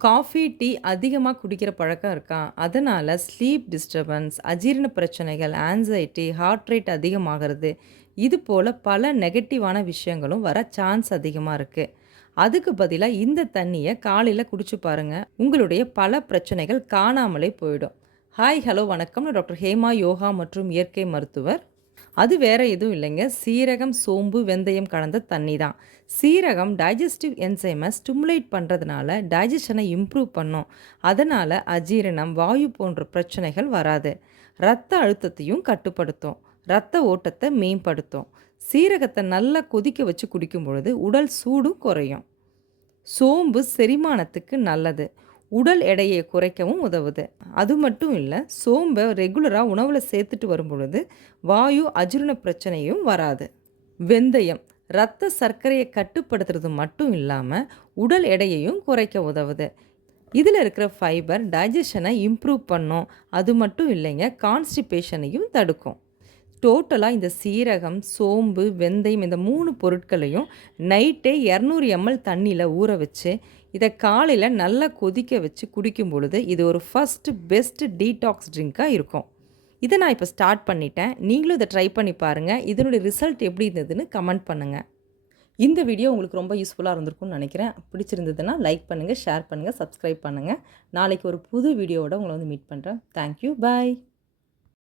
Coffee, tea அதிகமா குடிக்கிற பழக்கம் இருக்கா? அதனால ஸ்லீப் டிஸ்டர்பன்ஸ், அஜீரண பிரச்சனைகள், ஆங்சைட்டி, ஹார்ட் ரேட் அதிகமாகிறது, இது போல பல நெகட்டிவான விஷயங்களும் வர சான்ஸ் அதிகமா இருக்கு. அதுக்கு பதிலா இந்த தண்ணிய காலையில குடிச்சு பாருங்க. உங்களுடைய பல பிரச்சனைகள் காணாமலே போயிடும். ஹாய், ஹலோ, வணக்கம். நான் டாக்டர் ஹேமா, யோகா மற்றும் இயற்கை மருத்துவர். அது வேற எதுவும் இல்லைங்க. சீரகம், சோம்பு, வெந்தயம் கலந்த தண்ணி தான். சீரகம் டைஜஸ்டிவ் என்சைமை ஸ்டிமுலேட் பண்ணுறதுனால டைஜஷனை இம்ப்ரூவ் பண்ணும். அதனால் அஜீரணம், வாயு போன்ற பிரச்சனைகள் வராது. இரத்த அழுத்தத்தையும் கட்டுப்படுத்தும். இரத்த ஓட்டத்தை மேம்படுத்தும். சீரகத்தை நல்லா கொதிக்க வச்சு குடிக்கும் பொழுது உடல் சூடும் குறையும். சோம்பு செரிமானத்துக்கு நல்லது. உடல் எடையை குறைக்கவும் உதவுது. அது மட்டும் இல்லை, சோம்பை ரெகுலராக உணவில் சேர்த்துட்டு வரும் பொழுது வாயு அஜீரண பிரச்சனையும் வராது. வெந்தயம் இரத்த சர்க்கரையை கட்டுப்படுத்துறது மட்டும் இல்லாமல் உடல் எடையையும் குறைக்க உதவுது. இதில் இருக்கிற ஃபைபர் டைஜஷனை இம்ப்ரூவ் பண்ணும். அது மட்டும் இல்லைங்க, கான்ஸ்டிபேஷனையும் தடுக்கும். டோட்டலாக இந்த சீரகம், சோம்பு, வெந்தயம் இந்த 3 பொருட்களையும் நைட்டே 200 ml தண்ணியில் ஊற வச்சு இதை காலையில் நல்லா கொதிக்க வச்சு குடிக்கும் பொழுது இது ஒரு ஃபஸ்ட்டு பெஸ்ட்டு டீடாக்ஸ் ட்ரிங்காக இருக்கும். இதை நான் இப்போ ஸ்டார்ட் பண்ணிட்டேன். நீங்களும் இதை ட்ரை பண்ணி பாருங்கள். இதனுடைய ரிசல்ட் எப்படி இருந்ததுன்னு கமெண்ட் பண்ணுங்கள். இந்த வீடியோ உங்களுக்கு ரொம்ப யூஸ்ஃபுல்லாக இருந்திருக்கும்னு நினைக்கிறேன். பிடிச்சிருந்ததுன்னா லைக் பண்ணுங்கள், ஷேர் பண்ணுங்கள், சப்ஸ்கிரைப் பண்ணுங்கள். நாளைக்கு ஒரு புது வீடியோவோட உங்களை வந்து மீட் பண்ணுறேன். தேங்க்யூ, பாய்.